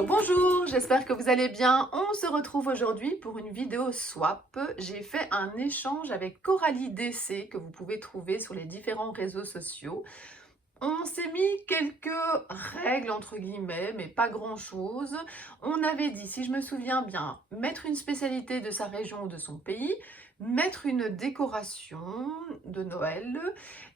Bonjour, bonjour, j'espère que vous allez bien. On se retrouve aujourd'hui pour une vidéo swap. J'ai fait un échange avec Coralie DC que vous pouvez trouver sur les différents réseaux sociaux. On s'est mis quelques règles entre guillemets, mais pas grand-chose. On avait dit, si je me souviens bien, mettre une spécialité de sa région ou de son pays, mettre une décoration de Noël,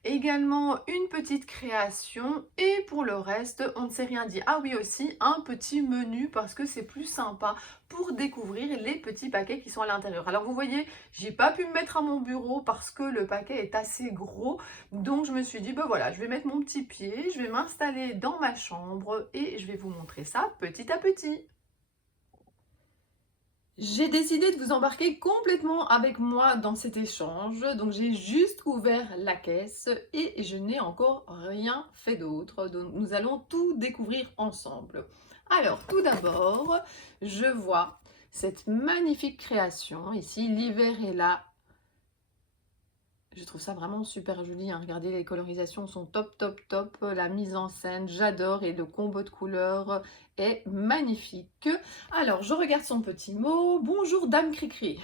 également une petite création et pour le reste, on ne s'est rien dit. Ah oui aussi, un petit menu parce que c'est plus sympa pour découvrir les petits paquets qui sont à l'intérieur. Alors vous voyez, j'ai pas pu me mettre à mon bureau parce que le paquet est assez gros. Donc je me suis dit, ben voilà, je vais mettre mon petit pied, je vais m'installer dans ma chambre et je vais vous montrer ça petit à petit. J'ai décidé de vous embarquer complètement avec moi dans cet échange, donc j'ai juste ouvert la caisse et je n'ai encore rien fait d'autre, donc nous allons tout découvrir ensemble. Alors tout d'abord, je vois cette magnifique création ici, l'hiver est là. Je trouve ça vraiment super joli, hein. Regardez, les colorisations sont top, top, top. La mise en scène, j'adore. Et le combo de couleurs est magnifique. Alors, je regarde son petit mot. Bonjour, Dame Cricri.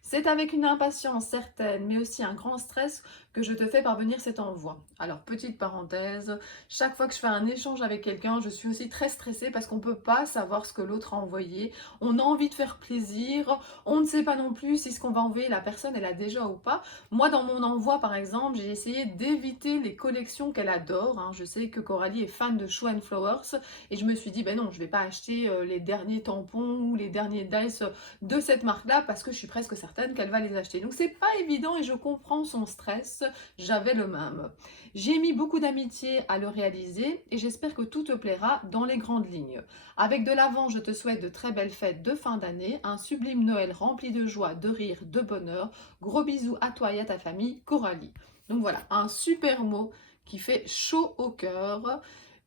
C'est avec une impatience certaine, mais aussi un grand stress que je te fais parvenir cet envoi. Alors, petite parenthèse, chaque fois que je fais un échange avec quelqu'un, je suis aussi très stressée parce qu'on ne peut pas savoir ce que l'autre a envoyé. On a envie de faire plaisir. On ne sait pas non plus si ce qu'on va envoyer, la personne, elle a déjà ou pas. Moi, dans mon envoi, par exemple, j'ai essayé d'éviter les collections qu'elle adore, hein. Je sais que Coralie est fan de Show and Flowers et je me suis dit, ben non, je ne vais pas acheter les derniers tampons ou les derniers dice de cette marque-là parce que je suis presque certaine qu'elle va les acheter. Donc, c'est pas évident et je comprends son stress. J'avais le même. J'ai mis beaucoup d'amitié à le réaliser et j'espère que tout te plaira dans les grandes lignes. Avec de l'avant, je te souhaite de très belles fêtes de fin d'année, un sublime Noël rempli de joie, de rire, de bonheur. Gros bisous à toi et à ta famille, Coralie. Donc voilà, un super mot qui fait chaud au cœur.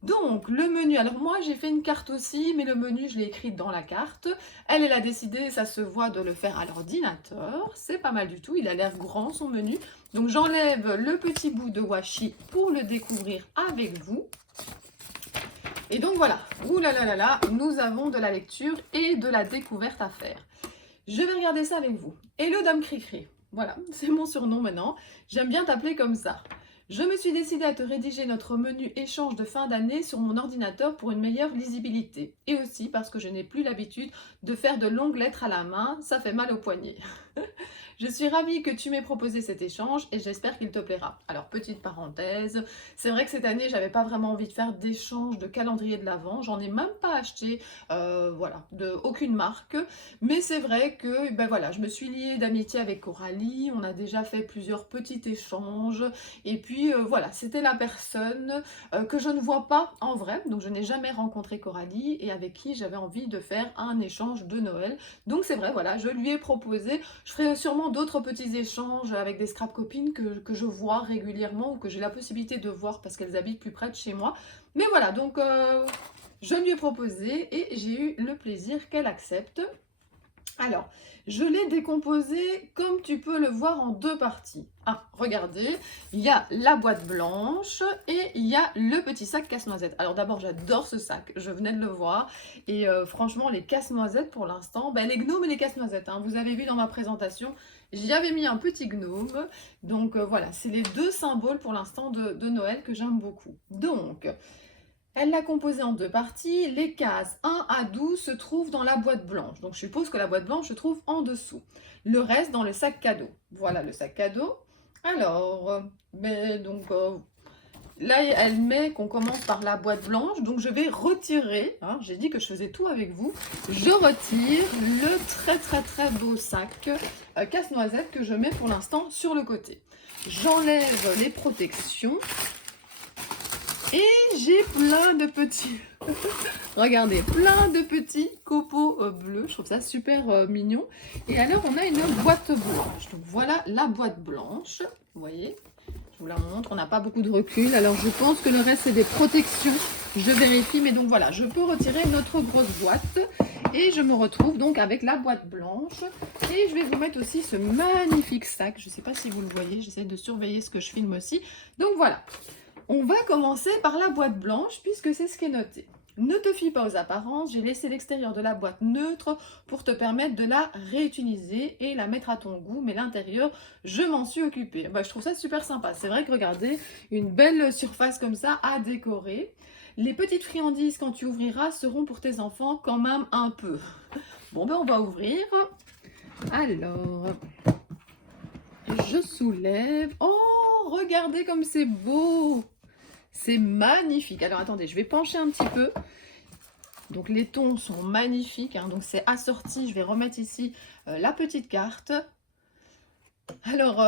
Donc, le menu, alors moi j'ai fait une carte aussi, mais le menu je l'ai écrit dans la carte. Elle a décidé, ça se voit, de le faire à l'ordinateur. C'est pas mal du tout, il a l'air grand son menu. Donc j'enlève le petit bout de washi pour le découvrir avec vous. Et donc voilà, ouh là là là là, nous avons de la lecture et de la découverte à faire. Je vais regarder ça avec vous. Hello Dame Cricri. Voilà, c'est mon surnom maintenant. J'aime bien t'appeler comme ça. Je me suis décidée à te rédiger notre menu échange de fin d'année sur mon ordinateur pour une meilleure lisibilité. Et aussi parce que je n'ai plus l'habitude de faire de longues lettres à la main, ça fait mal au poignet. Je suis ravie que tu m'aies proposé cet échange et j'espère qu'il te plaira. Alors, petite parenthèse, c'est vrai que cette année, j'avais pas vraiment envie de faire d'échange de calendrier de l'Avent. J'en ai même pas acheté, voilà, de aucune marque. Mais c'est vrai que, ben voilà, je me suis liée d'amitié avec Coralie. On a déjà fait plusieurs petits échanges. Et puis, voilà, c'était la personne que je ne vois pas en vrai. Donc, je n'ai jamais rencontré Coralie et avec qui j'avais envie de faire un échange de Noël. Donc, c'est vrai, voilà, je lui ai proposé. Je ferai sûrement d'autres petits échanges avec des scrap copines que je vois régulièrement ou que j'ai la possibilité de voir parce qu'elles habitent plus près de chez moi. Mais voilà, donc je lui ai proposé et j'ai eu le plaisir qu'elle accepte. Alors, je l'ai décomposé comme tu peux le voir en deux parties. Ah, regardez, il y a la boîte blanche et il y a le petit sac casse-noisette. Alors d'abord, j'adore ce sac, je venais de le voir. Et franchement, les casse-noisettes pour l'instant, ben, les gnomes et les casse-noisettes, hein, vous avez vu dans ma présentation, j'y avais mis un petit gnome. Donc voilà, c'est les deux symboles pour l'instant de Noël que j'aime beaucoup. Donc, elle l'a composé en deux parties. Les cases 1 à 12 se trouvent dans la boîte blanche. Donc je suppose que la boîte blanche se trouve en dessous. Le reste dans le sac cadeau. Voilà le sac cadeau. Alors, là, elle met qu'on commence par la boîte blanche. Donc je vais retirer, hein, j'ai dit que je faisais tout avec vous. Je retire le très très très beau sac casse-noisette que je mets pour l'instant sur le côté. J'enlève les protections. Et j'ai plein de petits, regardez, plein de petits copeaux bleus. Je trouve ça super mignon. Et alors, on a une boîte blanche. Donc, voilà la boîte blanche. Vous voyez, je vous la montre. On n'a pas beaucoup de recul. Alors, je pense que le reste, c'est des protections. Je vérifie. Mais donc, voilà, je peux retirer notre grosse boîte. Et je me retrouve donc avec la boîte blanche. Et je vais vous mettre aussi ce magnifique sac. Je ne sais pas si vous le voyez. J'essaie de surveiller ce que je filme aussi. Donc, voilà. On va commencer par la boîte blanche puisque c'est ce qui est noté. Ne te fie pas aux apparences, j'ai laissé l'extérieur de la boîte neutre pour te permettre de la réutiliser et la mettre à ton goût, mais l'intérieur, je m'en suis occupée. Bah, je trouve ça super sympa. C'est vrai que regardez, une belle surface comme ça à décorer. Les petites friandises, quand tu ouvriras, seront pour tes enfants quand même un peu. Bon, ben on va ouvrir. Alors, je soulève. Oh, regardez comme c'est beau! C'est magnifique. Alors, attendez, je vais pencher un petit peu. Donc, les tons sont magnifiques, hein. Donc, c'est assorti. Je vais remettre ici la petite carte. Alors,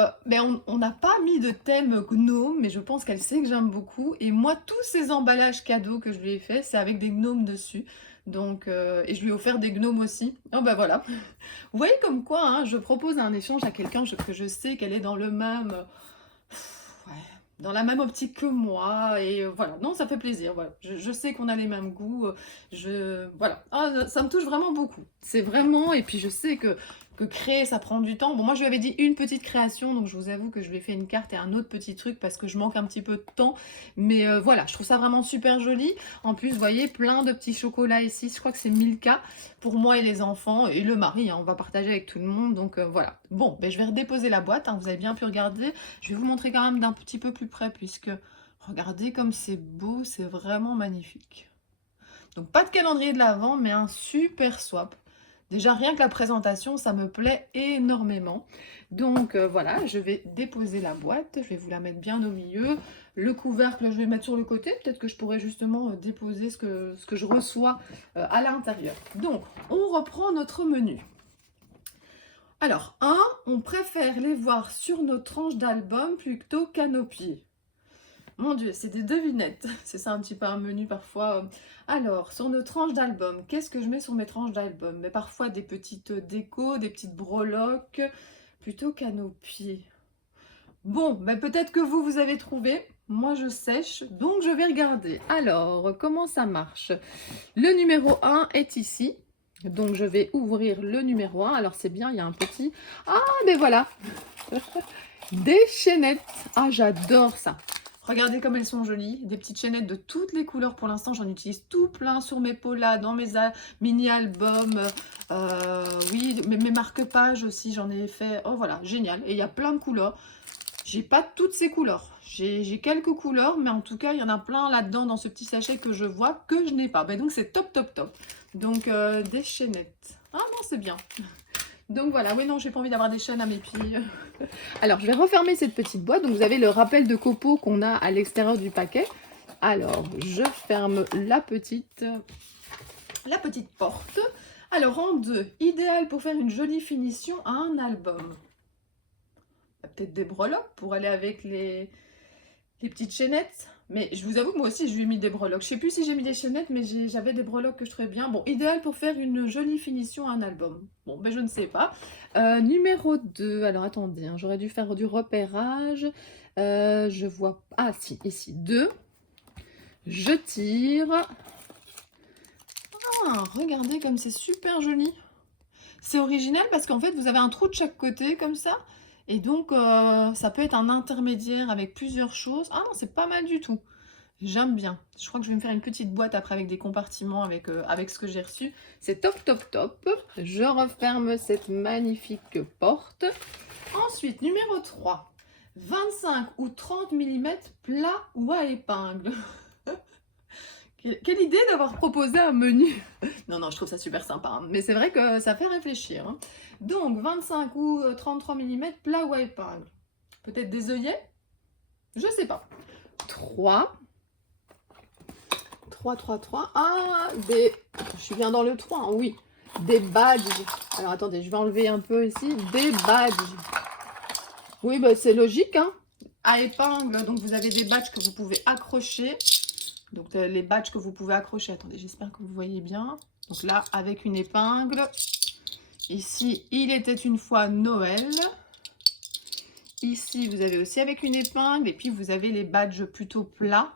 on n'a pas mis de thème gnome, mais je pense qu'elle sait que j'aime beaucoup. Et moi, tous ces emballages cadeaux que je lui ai fait, c'est avec des gnomes dessus. Donc, et je lui ai offert des gnomes aussi. Oh, ben voilà. Vous voyez comme quoi, hein, je propose un échange à quelqu'un que je sais qu'elle est dans le même... ouais, dans la même optique que moi. Et voilà, non, ça fait plaisir. Voilà. Je sais qu'on a les mêmes goûts. Voilà. Ah, ça me touche vraiment beaucoup. C'est vraiment... Et puis, je sais que créer, ça prend du temps. Bon, moi, je lui avais dit une petite création, donc je vous avoue que je lui ai fait une carte et un autre petit truc parce que je manque un petit peu de temps. Mais voilà, je trouve ça vraiment super joli. En plus, vous voyez, plein de petits chocolats ici. Je crois que c'est Milka pour moi et les enfants et le mari. Hein, on va partager avec tout le monde, donc voilà. Bon, ben, je vais redéposer la boîte. Hein, vous avez bien pu regarder. Je vais vous montrer quand même d'un petit peu plus près puisque regardez comme c'est beau, c'est vraiment magnifique. Donc, pas de calendrier de l'Avent, mais un super swap. Déjà, rien que la présentation, ça me plaît énormément. Donc, voilà, je vais déposer la boîte. Je vais vous la mettre bien au milieu. Le couvercle, je vais le mettre sur le côté. Peut-être que je pourrais justement déposer ce que je reçois à l'intérieur. Donc, on reprend notre menu. Alors, on préfère les voir sur nos tranches d'album plutôt qu'à nos pieds. Mon Dieu, c'est des devinettes. C'est ça un petit peu un menu parfois. Alors, sur nos tranches d'album, qu'est-ce que je mets sur mes tranches d'album? Mais parfois des petites décos, des petites breloques, plutôt qu'à nos pieds. Bon, mais peut-être que vous avez trouvé. Moi, je sèche, donc je vais regarder. Alors, comment ça marche? Le numéro 1 est ici. Donc, je vais ouvrir le numéro 1. Alors, c'est bien, il y a un petit... Ah, mais voilà. Des chaînettes. Ah, j'adore ça. Regardez comme elles sont jolies, des petites chaînettes de toutes les couleurs. Pour l'instant, j'en utilise tout plein sur mes polas, dans mes mini-albums. Oui, mes marque-pages aussi, j'en ai fait. Oh voilà, génial. Et il y a plein de couleurs. J'ai pas toutes ces couleurs. J'ai quelques couleurs, mais en tout cas, il y en a plein là-dedans, dans ce petit sachet que je vois, que je n'ai pas. Mais donc, c'est top, top, top. Donc, des chaînettes. Ah non, c'est bien. Donc voilà, oui non, j'ai pas envie d'avoir des chaînes à mes pieds. Alors, je vais refermer cette petite boîte. Donc, vous avez le rappel de copeaux qu'on a à l'extérieur du paquet. Alors, je ferme la petite porte. Alors, en deux, idéal pour faire une jolie finition à un album. Peut-être des breloques pour aller avec les petites chaînettes. Mais je vous avoue que moi aussi, je lui ai mis des breloques. Je sais plus si j'ai mis des chaînettes, mais j'avais des breloques que je trouvais bien. Bon, idéal pour faire une jolie finition à un album. Bon, ben je ne sais pas. Numéro 2. Alors, attendez, hein, j'aurais dû faire du repérage. Je vois... Ah, si, ici, 2. Je tire. Ah, regardez comme c'est super joli. C'est original parce qu'en fait, vous avez un trou de chaque côté, comme ça. Et donc, ça peut être un intermédiaire avec plusieurs choses. Ah non, c'est pas mal du tout. J'aime bien. Je crois que je vais me faire une petite boîte après avec des compartiments avec ce que j'ai reçu. C'est top, top, top. Je referme cette magnifique porte. Ensuite, numéro 3. 25 ou 30 mm plat ou à épingle. Quelle idée d'avoir proposé un menu. Non, non, je trouve ça super sympa. Hein. Mais c'est vrai que ça fait réfléchir. Hein. Donc, 25 ou 33 mm, plat ou à épingle. Peut-être des œillets? Je sais pas. 3. 3, 3, 3. Ah, je suis bien dans le 3, hein, oui. Des badges. Alors, attendez, je vais enlever un peu ici. Des badges. Oui, bah, c'est logique. Hein. À épingle, donc vous avez des badges que vous pouvez accrocher. Donc, les badges que vous pouvez accrocher. Attendez, j'espère que vous voyez bien. Donc là, avec une épingle. Ici, il était une fois Noël. Ici, vous avez aussi avec une épingle. Et puis, vous avez les badges plutôt plats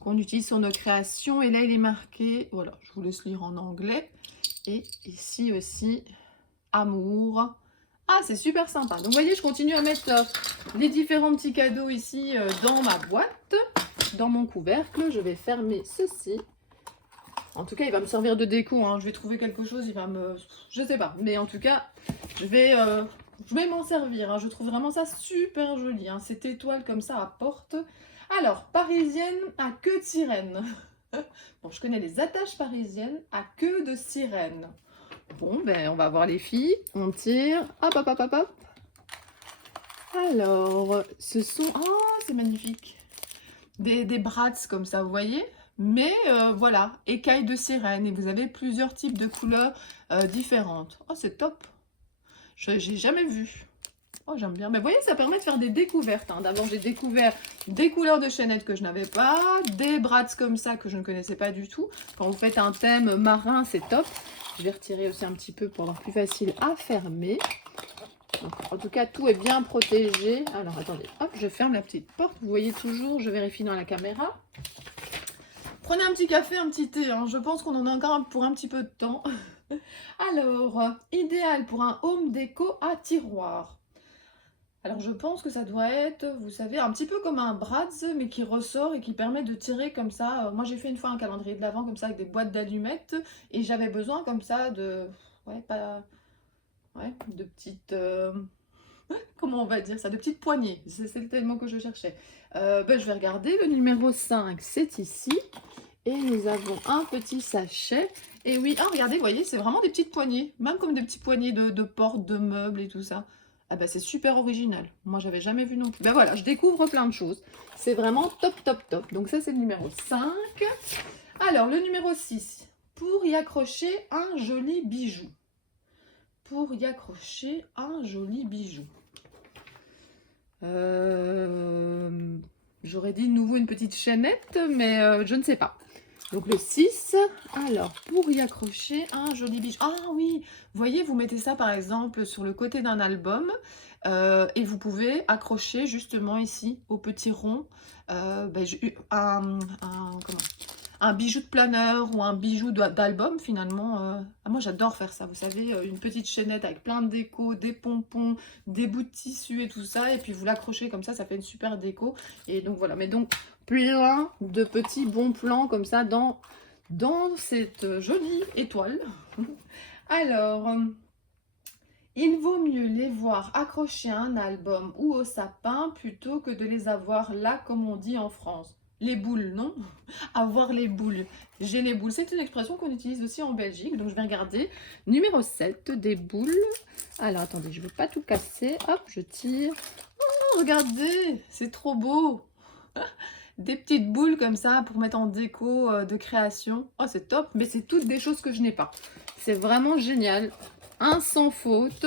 qu'on utilise sur nos créations. Et là, il est marqué, voilà, je vous laisse lire en anglais. Et ici aussi, amour. Ah, c'est super sympa. Donc, vous voyez, je continue à mettre les différents petits cadeaux ici dans ma boîte. Dans mon couvercle, je vais fermer ceci. En tout cas, il va me servir de déco, hein. Je vais trouver quelque chose, il va me... Je sais pas. Mais en tout cas, je vais m'en servir, hein. Je trouve vraiment ça super joli, hein. Cette étoile comme ça à porte. Alors, parisienne à queue de sirène. Bon, je connais les attaches parisiennes à queue de sirène. Bon, ben, on va voir les filles. On tire. Hop, hop, hop, hop, hop. Alors, ce sont... Oh, c'est magnifique. Des brats comme ça, vous voyez? Mais voilà, écailles de sirène. Et vous avez plusieurs types de couleurs différentes. Oh, c'est top. J'ai jamais vu. Oh, j'aime bien. Mais vous voyez, ça permet de faire des découvertes, hein. D'abord, j'ai découvert des couleurs de chaînettes que je n'avais pas, des brats comme ça que je ne connaissais pas du tout. Quand vous faites un thème marin, c'est top. Je vais retirer aussi un petit peu pour avoir plus facile à fermer. Donc, en tout cas, tout est bien protégé. Alors, attendez, hop, je ferme la petite porte. Vous voyez toujours, je vérifie dans la caméra. Prenez un petit café, un petit thé, hein. Je pense qu'on en a encore pour un petit peu de temps. Alors, idéal pour un home déco à tiroir. Alors je pense que ça doit être, vous savez, un petit peu comme un Bratz, mais qui ressort et qui permet de tirer comme ça. Moi j'ai fait une fois un calendrier de l'Avent comme ça avec des boîtes d'allumettes et j'avais besoin comme ça de, ouais, pas, ouais, de petites, comment on va dire ça, de petites poignées. C'est le mot que je cherchais. Ben, je vais regarder, le numéro 5 c'est ici et nous avons un petit sachet. Et oui, ah regardez, vous voyez, c'est vraiment des petites poignées, même comme des petits poignées de portes, de meubles et tout ça. Ah bah c'est super original. Moi, j'avais jamais vu non plus. Ben voilà, je découvre plein de choses. C'est vraiment top, top, top. Donc ça, c'est le numéro 5. Alors, le numéro 6. Pour y accrocher un joli bijou. Pour y accrocher un joli bijou. J'aurais dit de nouveau une petite chaînette, mais je ne sais pas. Donc le 6, alors pour y accrocher un joli bijou. Ah oui, vous voyez, vous mettez ça par exemple sur le côté d'un album et vous pouvez accrocher justement ici au petit rond ben, un bijou de planeur ou un bijou d'album finalement. Ah, moi j'adore faire ça, vous savez, une petite chaînette avec plein de déco, des pompons, des bouts de tissu et tout ça. Et puis vous l'accrochez comme ça fait une super déco. Et donc voilà, mais donc plein de petits bons plans comme ça dans cette jolie étoile. Alors, il vaut mieux les voir accrochés à un album ou au sapin plutôt que de les avoir là comme on dit en France. Les boules, non? Avoir les boules. J'ai les boules. C'est une expression qu'on utilise aussi en Belgique. Donc, je vais regarder. Numéro 7, des boules. Alors, attendez, je ne veux pas tout casser. Hop, je tire. Oh, regardez, c'est trop beau. Des petites boules comme ça pour mettre en déco de création. Oh, c'est top. Mais c'est toutes des choses que je n'ai pas. C'est vraiment génial. Un sans faute.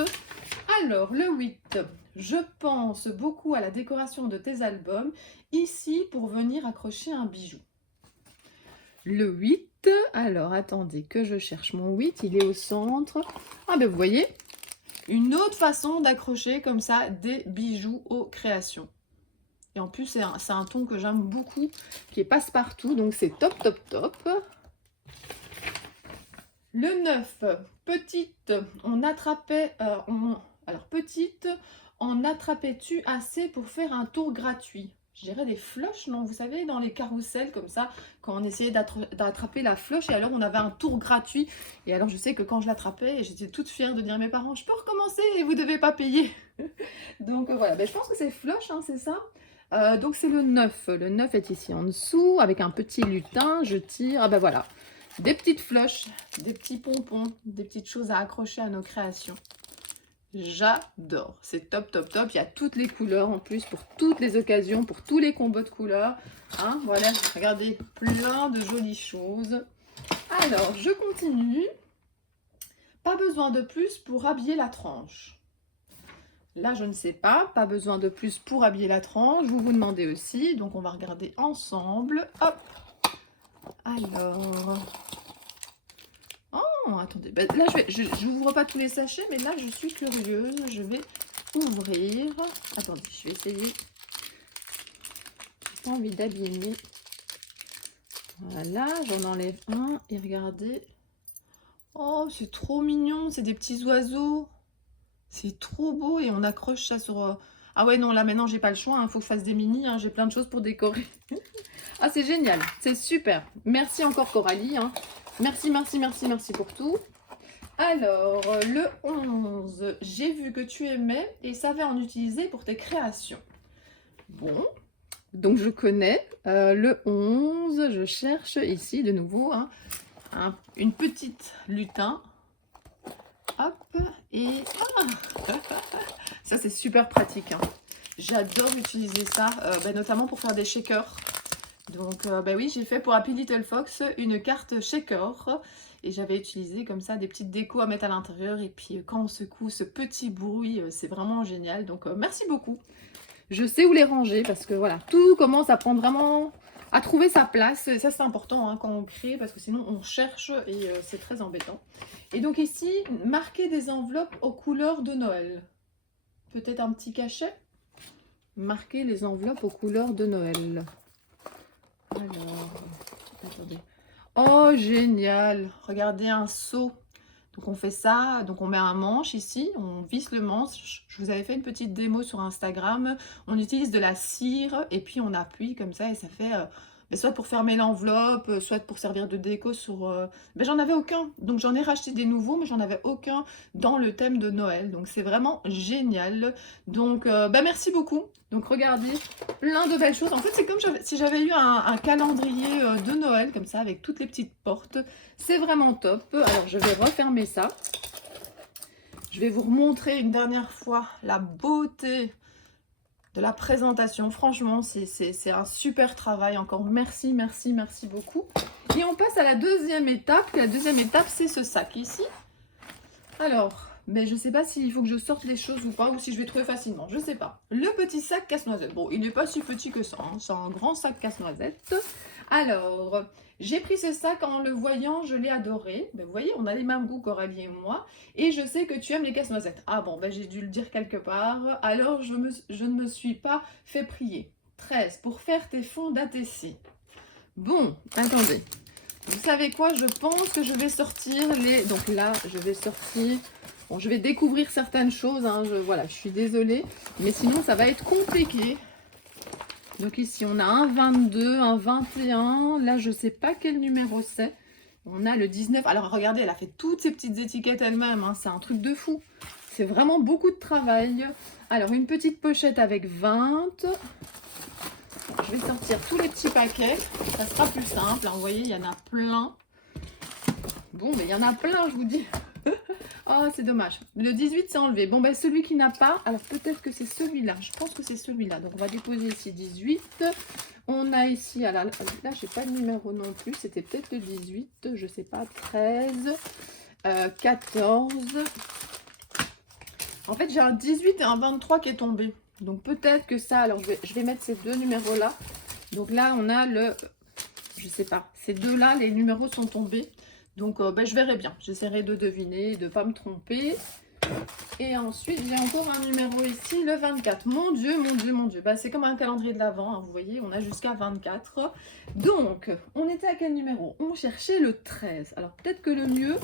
Alors, le 8. Je pense beaucoup à la décoration de tes albums, ici pour venir accrocher un bijou. Le 8, alors attendez que je cherche mon 8, il est au centre. Ah ben vous voyez, une autre façon d'accrocher comme ça des bijoux aux créations. Et en plus, c'est un ton que j'aime beaucoup, qui est passe-partout, donc c'est top, top, top. Le 9, petite, on attrapait, alors petite, en attrapais-tu assez pour faire un tour gratuit? Je dirais des floches, non? Vous savez, dans les carousels comme ça, quand on essayait d'attraper la floche, et alors on avait un tour gratuit. Et alors je sais que quand je l'attrapais, j'étais toute fière de dire à mes parents, je peux recommencer et vous ne devez pas payer. Donc voilà, ben, je pense que c'est floche, hein, c'est ça? Donc c'est le 9. Le 9 est ici en dessous, avec un petit lutin, je tire, ah ben voilà. Des petites floches, des petits pompons, des petites choses à accrocher à nos créations. J'adore, c'est top, top, top. Il y a toutes les couleurs en plus, pour toutes les occasions, pour tous les combos de couleurs. Hein, voilà, regardez, plein de jolies choses. Alors, je continue. Pas besoin de plus pour habiller la tranche. Là, je ne sais pas, pas besoin de plus pour habiller la tranche. Vous vous demandez aussi, donc on va regarder ensemble. Hop. Alors... Oh, attendez, ben là je n'ouvre pas tous les sachets, mais là je suis curieuse, je vais ouvrir. Attendez, je vais essayer. J'ai pas envie d'abîmer. Voilà, j'en enlève un et regardez. Oh, c'est trop mignon, c'est des petits oiseaux. C'est trop beau et on accroche ça sur... Ah ouais, non, là maintenant j'ai pas le choix, il faut que je fasse des mini, hein, j'ai plein de choses pour décorer. Ah, c'est génial, c'est super. Merci encore Coralie. Hein. Merci, merci, merci, merci pour tout. Alors, le 11, j'ai vu que tu aimais et savais en utiliser pour tes créations. Bon, donc je connais. Le 11, je cherche ici de nouveau hein, une petite lutin. Hop, et ça c'est super pratique. Hein. J'adore utiliser ça, notamment pour faire des shakers. Donc oui, j'ai fait pour Happy Little Fox une carte shaker. Et j'avais utilisé comme ça des petites décos à mettre à l'intérieur. Et puis quand on secoue, ce petit bruit, c'est vraiment génial. Donc merci beaucoup. Je sais où les ranger parce que voilà, tout commence à prendre vraiment, à trouver sa place. Ça c'est important hein, quand on crée parce que sinon on cherche et c'est très embêtant. Et donc ici, marquer des enveloppes aux couleurs de Noël. Peut-être un petit cachet. Marquer les enveloppes aux couleurs de Noël. Alors, attendez. Oh, génial! Regardez un seau. Donc on fait ça, donc on met un manche ici, on visse le manche. Je vous avais fait une petite démo sur Instagram. On utilise de la cire et puis on appuie comme ça et ça fait soit pour fermer l'enveloppe, soit pour servir de déco sur... j'en avais aucun, donc j'en ai racheté des nouveaux, mais j'en avais aucun dans le thème de Noël. Donc c'est vraiment génial. Donc merci beaucoup. Donc regardez, plein de belles choses. En fait, c'est comme si j'avais eu un calendrier de Noël, comme ça, avec toutes les petites portes. C'est vraiment top. Alors, je vais refermer ça. Je vais vous remontrer une dernière fois la beauté de la présentation. Franchement, c'est un super travail. Encore merci, merci, merci beaucoup. Et on passe à la deuxième étape. La deuxième étape, c'est ce sac ici. Alors... mais je ne sais pas s'il faut que je sorte les choses ou pas, ou si je vais trouver facilement, je ne sais pas. Le petit sac casse-noisette. Bon, il n'est pas si petit que ça, hein. C'est un grand sac casse-noisette. Alors, j'ai pris ce sac en le voyant, je l'ai adoré. Ben, vous voyez, on a les mêmes goûts, Coralie et moi. Et je sais que tu aimes les casse-noisettes. Ah bon, ben, j'ai dû le dire quelque part. Alors, je ne me suis pas fait prier. 13, pour faire tes fonds d'ATC. Bon, attendez. Vous savez quoi? Je pense que je vais sortir les... Donc là, je vais sortir... Bon, je vais découvrir certaines choses, hein, voilà, je suis désolée, mais sinon ça va être compliqué. Donc ici, on a un 22, un 21, là je ne sais pas quel numéro c'est. On a le 19, alors regardez, elle a fait toutes ces petites étiquettes elle-même, hein, c'est un truc de fou. C'est vraiment beaucoup de travail. Alors une petite pochette avec 20. Je vais sortir tous les petits paquets, ça sera plus simple, hein, vous voyez, il y en a plein. Bon, mais il y en a plein, je vous dis. Oh, c'est dommage. Le 18, c'est enlevé. Bon, ben, celui qui n'a pas, alors peut-être que c'est celui-là. Je pense que c'est celui-là. Donc, on va déposer ici 18. On a ici, alors, là, je n'ai pas de numéro non plus. C'était peut-être le 18, je ne sais pas, 13, 14. En fait, j'ai un 18 et un 23 qui est tombé. Donc, peut-être que ça, alors, je vais mettre ces deux numéros-là. Donc, là, on a le, je ne sais pas, ces deux-là, les numéros sont tombés. Donc, je verrai bien. J'essaierai de deviner, de ne pas me tromper. Et ensuite, j'ai encore un numéro ici, le 24. Mon Dieu, mon Dieu, mon Dieu. Bah, c'est comme un calendrier de l'Avent, hein, vous voyez, on a jusqu'à 24. Donc, on était à quel numéro? On cherchait le 13. Alors, peut-être que le mieux,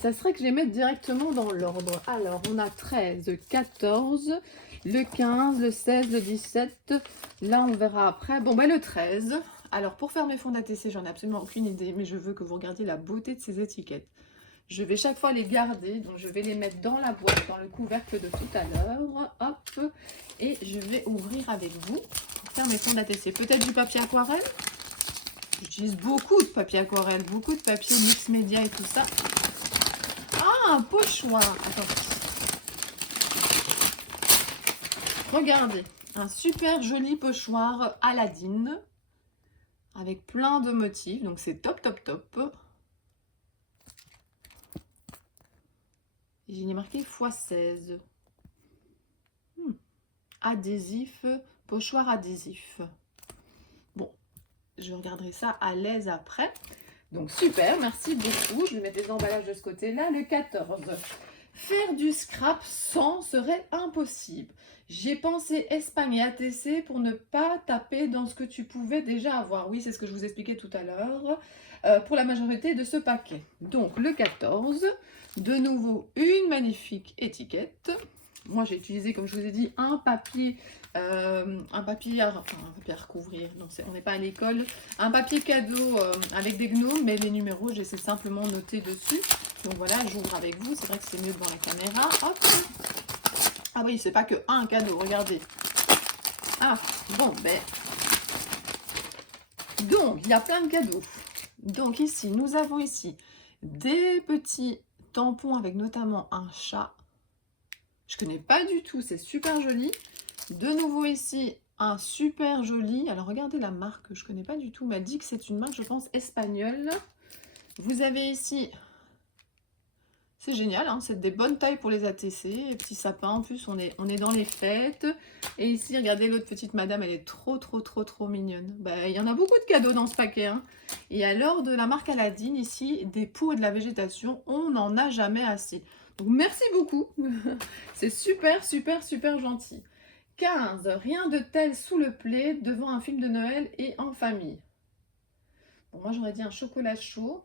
ça serait que je les mette directement dans l'ordre. Alors, on a 13, 14, le 15, le 16, le 17. Là, on verra après. Bon, le 13... Alors, pour faire mes fonds d'ATC, j'en ai absolument aucune idée, mais je veux que vous regardiez la beauté de ces étiquettes. Je vais chaque fois les garder, donc je vais les mettre dans la boîte, dans le couvercle de tout à l'heure. Hop, et je vais ouvrir avec vous pour faire mes fonds d'ATC. Peut-être du papier aquarelle. J'utilise beaucoup de papier aquarelle, beaucoup de papier mix média et tout ça. Ah, un pochoir. Attends. Regardez, un super joli pochoir Aladdin. Avec plein de motifs, donc c'est top, top, top. J'ai marqué x16. Adhésif, pochoir adhésif. Bon, je regarderai ça à l'aise après. Donc super, merci beaucoup. Je vais mettre les emballages de ce côté-là. Le 14. Faire du scrap sans serait impossible. J'ai pensé Espagne et ATC pour ne pas taper dans ce que tu pouvais déjà avoir. Oui, c'est ce que je vous expliquais tout à l'heure pour la majorité de ce paquet. Donc, le 14, de nouveau, une magnifique étiquette. moi j'ai utilisé, comme je vous ai dit, un papier à recouvrir, donc on n'est pas à l'école, un papier cadeau avec des gnomes, mais les numéros, j'essaie simplement noter dessus. Donc voilà, j'ouvre avec vous, c'est vrai que c'est mieux devant la caméra. Hop. Ah oui, c'est pas que un cadeau, regardez. Ah, bon, ben... Donc, il y a plein de cadeaux. Donc ici, nous avons ici des petits tampons avec notamment un chat. Je connais pas du tout, c'est super joli. De nouveau ici, un super joli. Alors regardez la marque, je connais pas du tout. M'a dit que c'est une marque, je pense, espagnole. Vous avez ici, c'est génial, hein, c'est des bonnes tailles pour les ATC. Les petits sapins, en plus, on est dans les fêtes. Et ici, regardez l'autre petite madame, elle est trop mignonne. Bah, il y en a beaucoup de cadeaux dans ce paquet. Hein. Et alors, de la marque Aladdin, ici, des pots et de la végétation, on n'en a jamais assez. Donc merci beaucoup, c'est super gentil. 15, rien de tel sous le plaid devant un film de Noël et en famille. Bon, moi j'aurais dit un chocolat chaud.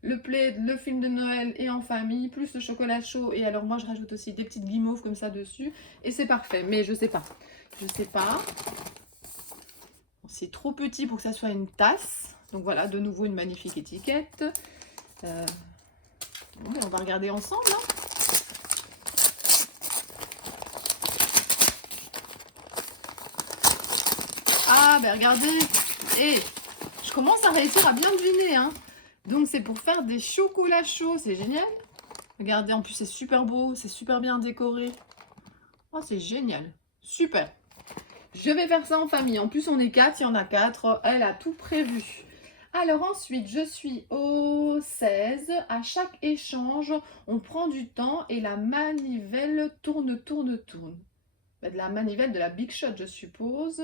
Le plaid, le film de Noël et en famille, plus le chocolat chaud. Et alors moi je rajoute aussi des petites guimauves comme ça dessus. Et c'est parfait, mais je sais pas. Je sais pas. C'est trop petit pour que ça soit une tasse. Donc voilà, de nouveau une magnifique étiquette. Bon, on va regarder ensemble. Hein. Ah, ben regardez. Et je commence à réussir à bien deviner. Hein. Donc, c'est pour faire des chocolats chauds. C'est génial. Regardez, en plus, c'est super beau. C'est super bien décoré. Oh, c'est génial. Super. Je vais faire ça en famille. En plus, on est 4. Il y en a 4. Elle a tout prévu. Alors ensuite, je suis au 16. À chaque échange, on prend du temps et la manivelle tourne. De la manivelle de la Big Shot, je suppose.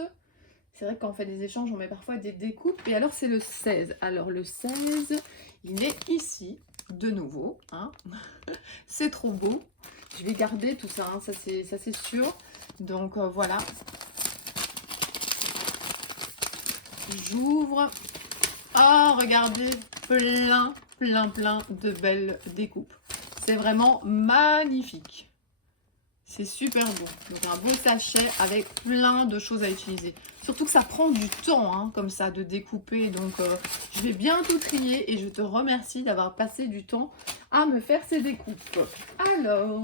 C'est vrai que quand on fait des échanges, on met parfois des découpes. Et alors, c'est le 16. Alors, le 16, il est ici, de nouveau. Hein. C'est trop beau. Je vais garder tout ça, hein. Ça c'est sûr. Donc, voilà. J'ouvre. Ah, regardez, plein de belles découpes. C'est vraiment magnifique. C'est super beau. Donc un beau sachet avec plein de choses à utiliser. Surtout que ça prend du temps, hein, comme ça, de découper. Donc je vais bien tout trier et je te remercie d'avoir passé du temps à me faire ces découpes. Alors,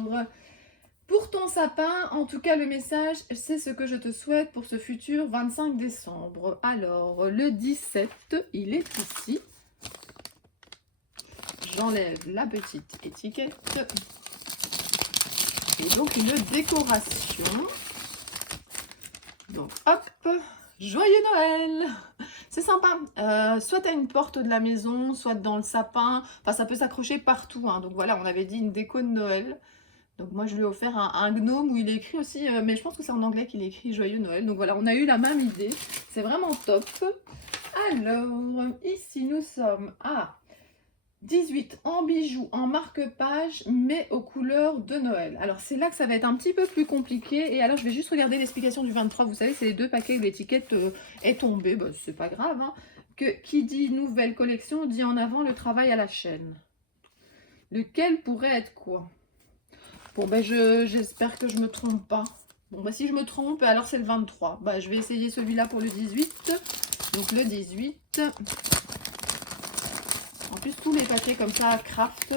pour ton sapin, en tout cas le message, c'est ce que je te souhaite pour ce futur 25 décembre. Alors, le 17, il est ici. J'enlève la petite étiquette. Et donc une décoration. Donc hop, joyeux Noël. C'est sympa. Soit tu as une porte de la maison, soit dans le sapin. Enfin, ça peut s'accrocher partout. Hein. Donc voilà, on avait dit une déco de Noël. Donc moi, je lui ai offert un gnome où il est écrit aussi, mais je pense que c'est en anglais qu'il est écrit Joyeux Noël. Donc voilà, on a eu la même idée. C'est vraiment top. Alors, ici, nous sommes à 18 en bijoux, en marque-page, mais aux couleurs de Noël. Alors, c'est là que ça va être un petit peu plus compliqué. Et alors, je vais juste regarder l'explication du 23. Vous savez, c'est les deux paquets où l'étiquette est tombée. Bah, c'est pas grave. Hein. Qui dit nouvelle collection, dit en avant le travail à la chaîne. Lequel pourrait être quoi? Bon, ben j'espère que je me trompe pas. Bon, ben si je me trompe, alors c'est le 23. Ben, je vais essayer celui-là pour le 18. Donc le 18. En plus, tous les papiers comme ça, craft.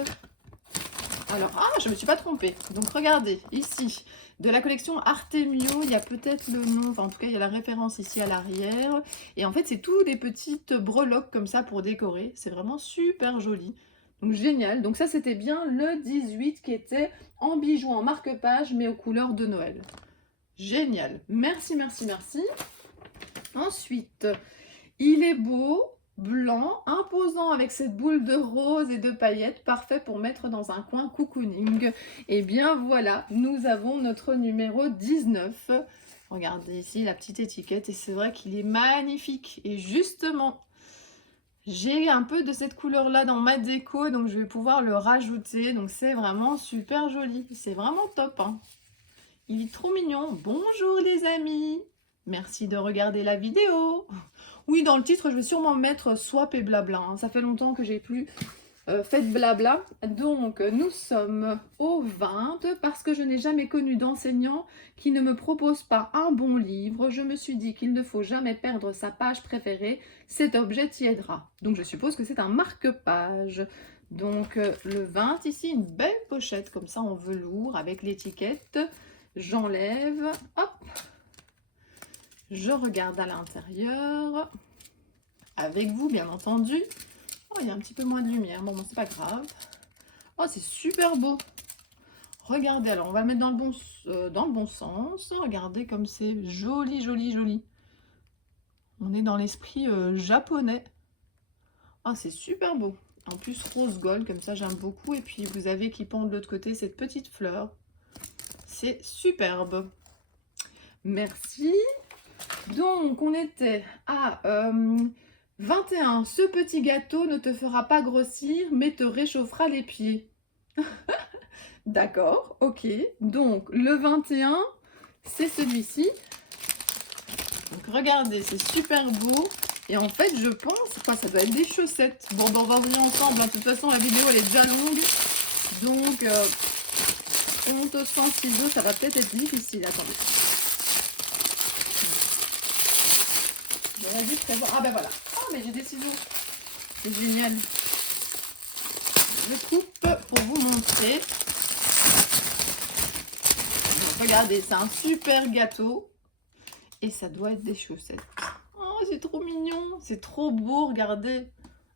Alors, ah, je me suis pas trompée. Donc regardez, ici, de la collection Artemio, il y a peut-être le nom, enfin en tout cas, il y a la référence ici à l'arrière. Et en fait, c'est tout des petites breloques comme ça pour décorer. C'est vraiment super joli. Donc génial, donc ça c'était bien le 18 qui était en bijoux, en marque-page, mais aux couleurs de Noël. Génial, merci. Ensuite, il est beau, blanc, imposant avec cette boule de rose et de paillettes, parfait pour mettre dans un coin cocooning. Et bien voilà, nous avons notre numéro 19. Regardez ici la petite étiquette et c'est vrai qu'il est magnifique. Et justement, j'ai un peu de cette couleur-là dans ma déco, donc je vais pouvoir le rajouter. Donc c'est vraiment super joli. C'est vraiment top. Hein. Il est trop mignon. Bonjour les amis. Merci de regarder la vidéo. Oui, dans le titre, je vais sûrement mettre swap et blabla. Hein. Ça fait longtemps que j'ai plus faites blabla. Donc, nous sommes au 20 parce que je n'ai jamais connu d'enseignant qui ne me propose pas un bon livre. Je me suis dit qu'il ne faut jamais perdre sa page préférée. Cet objet t'y aidera. Donc, je suppose que c'est un marque-page. Donc, le 20, ici, une belle pochette comme ça en velours avec l'étiquette. J'enlève, hop, je regarde à l'intérieur, avec vous bien entendu. Oh, il y a un petit peu moins de lumière, bon, c'est pas grave. Oh, c'est super beau. Regardez, alors on va le mettre dans le bon sens. Regardez comme c'est joli, joli, joli. On est dans l'esprit japonais. Oh, c'est super beau. En plus, rose gold, comme ça, j'aime beaucoup. Et puis, vous avez qui pend de l'autre côté cette petite fleur. C'est superbe. Merci. Donc, on était à 21. Ce petit gâteau ne te fera pas grossir, mais te réchauffera les pieds. D'accord, ok. Donc, le 21, c'est celui-ci. Donc, regardez, c'est super beau. Et en fait, je pense, quoi, ça doit être des chaussettes. Bon, ben, on va ouvrir ensemble. De toute façon, la vidéo, elle est déjà longue. Donc, honte sans ciseaux, ça va peut-être être difficile. Attendez. J'aurais dû prévoir. Ah ben voilà. Ah, mais j'ai des ciseaux. C'est génial. Je coupe pour vous montrer. Donc, regardez, c'est un super gâteau. Et ça doit être des chaussettes. Oh, c'est trop mignon. C'est trop beau, regardez.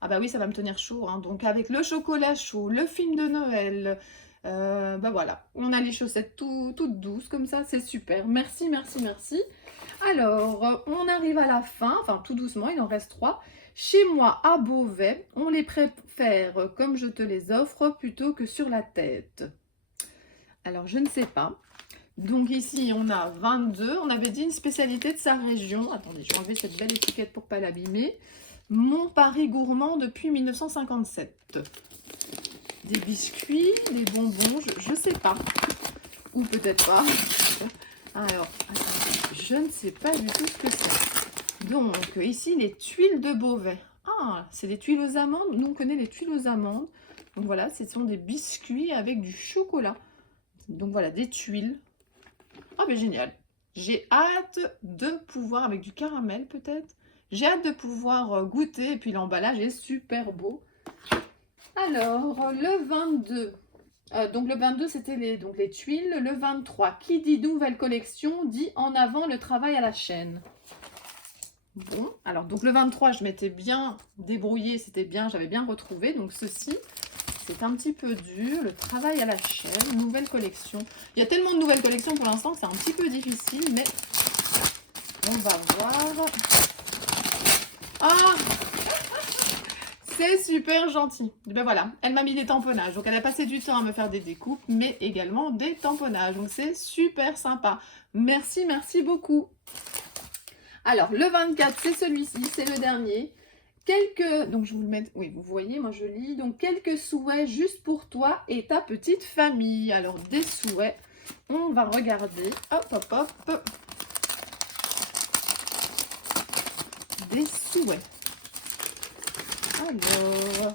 Ah bah oui, ça va me tenir chaud. Hein. Donc avec le chocolat chaud, le film de Noël. Bah voilà, on a les chaussettes toutes douces comme ça. C'est super. Merci, merci, merci. Alors, on arrive à la fin. Enfin, tout doucement, il en reste 3. Chez moi, à Beauvais, on les préfère comme je te les offre plutôt que sur la tête. Alors, je ne sais pas. Donc ici, on a 22. On avait dit une spécialité de sa région. Attendez, je vais enlever cette belle étiquette pour ne pas l'abîmer. Mon Paris gourmand depuis 1957. Des biscuits, des bonbons, je ne sais pas. Ou peut-être pas. Alors, attendez, je ne sais pas du tout ce que c'est. Donc, ici, les tuiles de Beauvais. Ah, c'est des tuiles aux amandes. Nous, on connaît les tuiles aux amandes. Donc voilà, ce sont des biscuits avec du chocolat. Donc voilà, des tuiles. Ah, mais génial. J'ai hâte de pouvoir, avec du caramel peut-être, j'ai hâte de pouvoir goûter. Et puis l'emballage est super beau. Alors, le 22. Donc le 22, c'était les tuiles. Le 23, qui dit nouvelle collection, dit en avant le travail à la chaîne. Bon, alors donc le 23, je m'étais bien débrouillée, c'était bien, j'avais bien retrouvé. Donc ceci, c'est un petit peu dur, le travail à la chaîne, nouvelle collection. Il y a tellement de nouvelles collections pour l'instant que c'est un petit peu difficile, mais on va voir. Ah, c'est super gentil. Ben voilà, elle m'a mis des tamponnages. Donc elle a passé du temps à me faire des découpes, mais également des tamponnages. Donc c'est super sympa. Merci, merci beaucoup. Alors, le 24, c'est celui-ci, c'est le dernier. Donc je vous le mets, oui, vous voyez, moi je lis. Donc, quelques souhaits juste pour toi et ta petite famille. Alors, des souhaits, on va regarder. Hop, hop, hop. Des souhaits. Alors,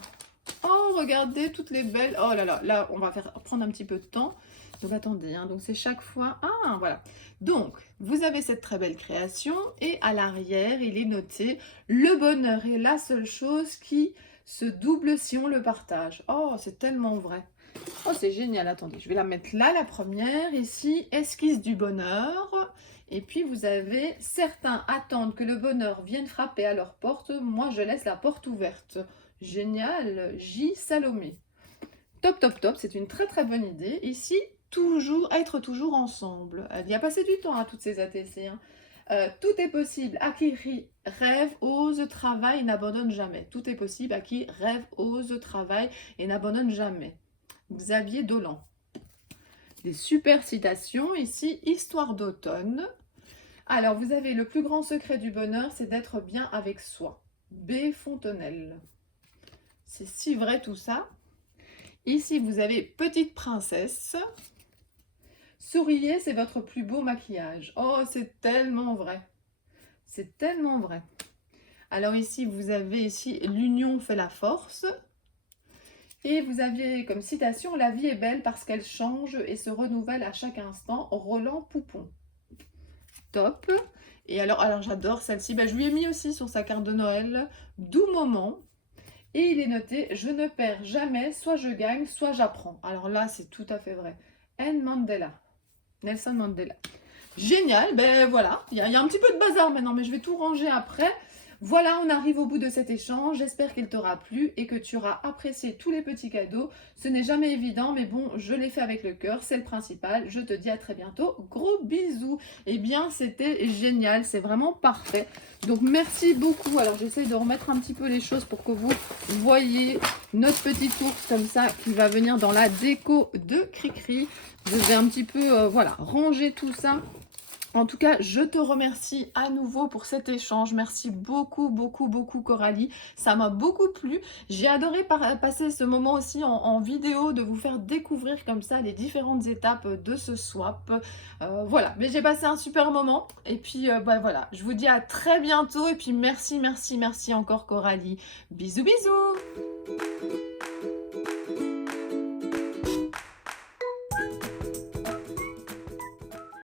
oh, regardez toutes les belles. Oh là là, là, on va prendre un petit peu de temps. Donc, attendez, hein, donc c'est chaque fois. Ah, voilà. Donc, vous avez cette très belle création et à l'arrière, il est noté « Le bonheur est la seule chose qui se double si on le partage. » Oh, c'est tellement vrai. Oh, c'est génial. Attendez, je vais la mettre là, la première. Ici, esquisse du bonheur. Et puis, vous avez « Certains attendent que le bonheur vienne frapper à leur porte. Moi, je laisse la porte ouverte. » Génial. J. Salomé. Top, top, top. C'est une très, très bonne idée. Ici, être toujours ensemble. Elle y a passé du temps à toutes ces ATC. Hein. Tout est possible à qui rêve, ose, travaille et n'abandonne jamais. Tout est possible à qui rêve, ose, travaille et n'abandonne jamais. Xavier Dolan. Des super citations ici. Histoire d'automne. Alors, vous avez le plus grand secret du bonheur, c'est d'être bien avec soi. B. Fontenelle. C'est si vrai tout ça. Ici, vous avez Petite princesse. Souriez, c'est votre plus beau maquillage. Oh, c'est tellement vrai. C'est tellement vrai. Alors ici, vous avez l'union fait la force. Et vous aviez comme citation: «La vie est belle parce qu'elle change et se renouvelle à chaque instant», Roland Poupon. Top. Et alors j'adore celle-ci, bah, je lui ai mis aussi sur sa carte de Noël: «Doux moment». Et il est noté: «Je ne perds jamais, soit je gagne, soit j'apprends». Alors là, c'est tout à fait vrai. Nelson Mandela. Génial, ben voilà, il y a un petit peu de bazar maintenant, mais je vais tout ranger après. Voilà, on arrive au bout de cet échange. J'espère qu'il t'aura plu et que tu auras apprécié tous les petits cadeaux. Ce n'est jamais évident, mais bon, je l'ai fait avec le cœur, c'est le principal. Je te dis à très bientôt. Gros bisous. Eh bien, c'était génial, c'est vraiment parfait. Donc, merci beaucoup. Alors, j'essaie de remettre un petit peu les choses pour que vous voyez notre petite ours comme ça qui va venir dans la déco de Cricri. Je vais un petit peu, voilà, ranger tout ça. En tout cas, je te remercie à nouveau pour cet échange. Merci beaucoup, beaucoup, beaucoup Coralie. Ça m'a beaucoup plu. J'ai adoré passer ce moment aussi en vidéo, de vous faire découvrir comme ça les différentes étapes de ce swap. Voilà, mais j'ai passé un super moment. Et puis, bah, voilà, je vous dis à très bientôt. Et puis, merci, merci, merci encore Coralie. Bisous, bisous!